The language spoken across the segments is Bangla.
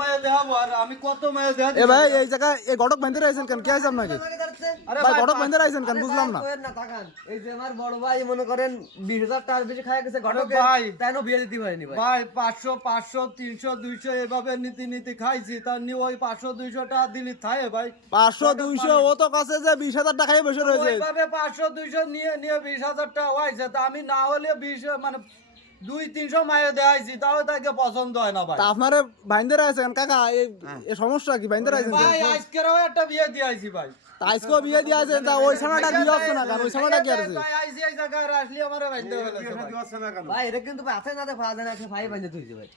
মায়া দেখাবো আর আমি কত মায়া দেখা এ ভাই এই জায়গায় এই ঘটক বাঁধতে রাখছেন কেন কি আছে আপনাকে আরে ভাই ভাই ঘটক বাঁধতে রাখছেন কেন বুঝলাম না না তাকান এই যে আমার বড় ভাই মনে করেন 20,000 টাকার বেশি খায় গেছে ঘটকে ভাই। তাইনো বিয়ে দিতে পারেনি ভাই ভাই 500 500 300 200 এভাবে নীতি খাইছি তার নিয়ে ওই 500 200 টাকা দিলি থাকে ভাই 500 200 ও তো কাছে যে 20,000 টাকায় বসে রয়েছে ওইভাবে 500 200 নিয়ে 20,000 টাকা হয়েছে তা আমি না হলে 20 মানে 200-300 মায়ে দেখাইছি তাও তাকে পছন্দ হয় না ভাই তা আপনারে বাঁধতে রাখছেন কাকা এই সমস্যা কি বাঁধতে রাখছেন ভাই আজকেরও একটা বিয়ে দিয়েছি ভাই তা আজকেও বিয়ে দিয়ে আছেন তা ওই সময়টা বিয়ে হচ্ছে না কেন ওই সময়টা কি আছে ভাই আইসি এই জায়গায় আসলে আমার বাইন্ধে ফেলেছে ভাই। ভাই এটা কিন্তু আছে না দেখা যায় না ভাই বাঁধতে তুইছে ভাই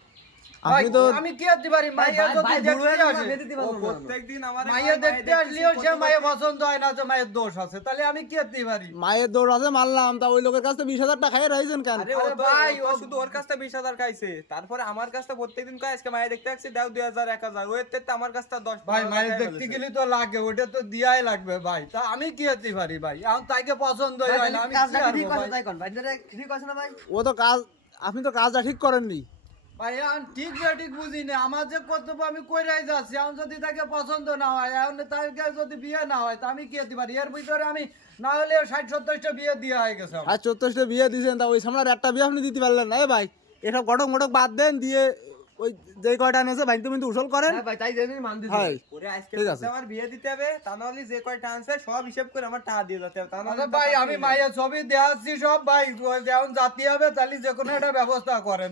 আপনি তো আমি কি করতে পারি মাইয়া যদি ভাই দেখতে বুড়ো আসে বিয়ে দিতে পারবো না প্রত্যেকদিন আমার মাইয়া দেখতে আসলেও সে মায়ে পছন্দ হয় না যে মায়ের দোষ আছে তাহলে আমি কি করতে পারি মায়ের দৌড় আছে মারলাম তা ওই লোকের কাছ থেকে 20,000 টাকা খাইয়ে রয়েছেন কেন আরে আরে ভাই ভাই, ও ও- শুধু ওর কাছ থেকে 20,000 খাইছে তারপরে আমার কাছ থেকে প্রত্যেকদিন কয় আজকে মায়ের দেখতে আসছে দাও 2,000 1,000 ওর থেকে আমার কাছ থেকে 10 ভাই মায়ের দেখতে গেলে তো লাগে ওটা তো দিয়াই লাগবে ভাই তা আমি কি করতে পারি ভাই এখন তাইকে পছন্দ হয় না আমি কি কাজটা ঠিক করবো আছে ভাই তাই কোন ভাই ঠিক আছে না ভাই ও তো কাজ আপনি তো কাজটা ঠিক করেননি ভাই এখন ঠিক ঠিক বুঝি না আমার যে কর্তব্য আমি কইরাই যাচ্ছি এখন যদি তাকে পছন্দ না হয় এখন তাকে যদি বিয়ে না হয় তা আমি কি করতে পারি এর ভিতরে আমি না হলে 60-70টা বিয়ে দিয়ে হয়ে গেছে আমার। আর 14টা বিয়ে দিয়েছেন তা ওই সামলার একটা বিয়ে আপনি দিতে পারলেন না এ ভাই এসব ঘটক মটক বাদ দেন দিয়ে ওই যেই কয়টা এনেছে ভাই তুমি উসল করেন হ্যাঁ ভাই তাই জেনে মান দিছি হয় ওরে আজকে ঠিক আছে। আমার বিয়ে দিতে হবে তা নাহলে যে কয়টা আনছে সব হিসাব করে আমার টাকা দিয়ে যেতে হবে তা আরে নাহলে ভাই আমি মায়ের ছবি দেখাচ্ছি সব ভাই এখন জাতি হবে তাহলে যে কোনো একটা ব্যবস্থা করেন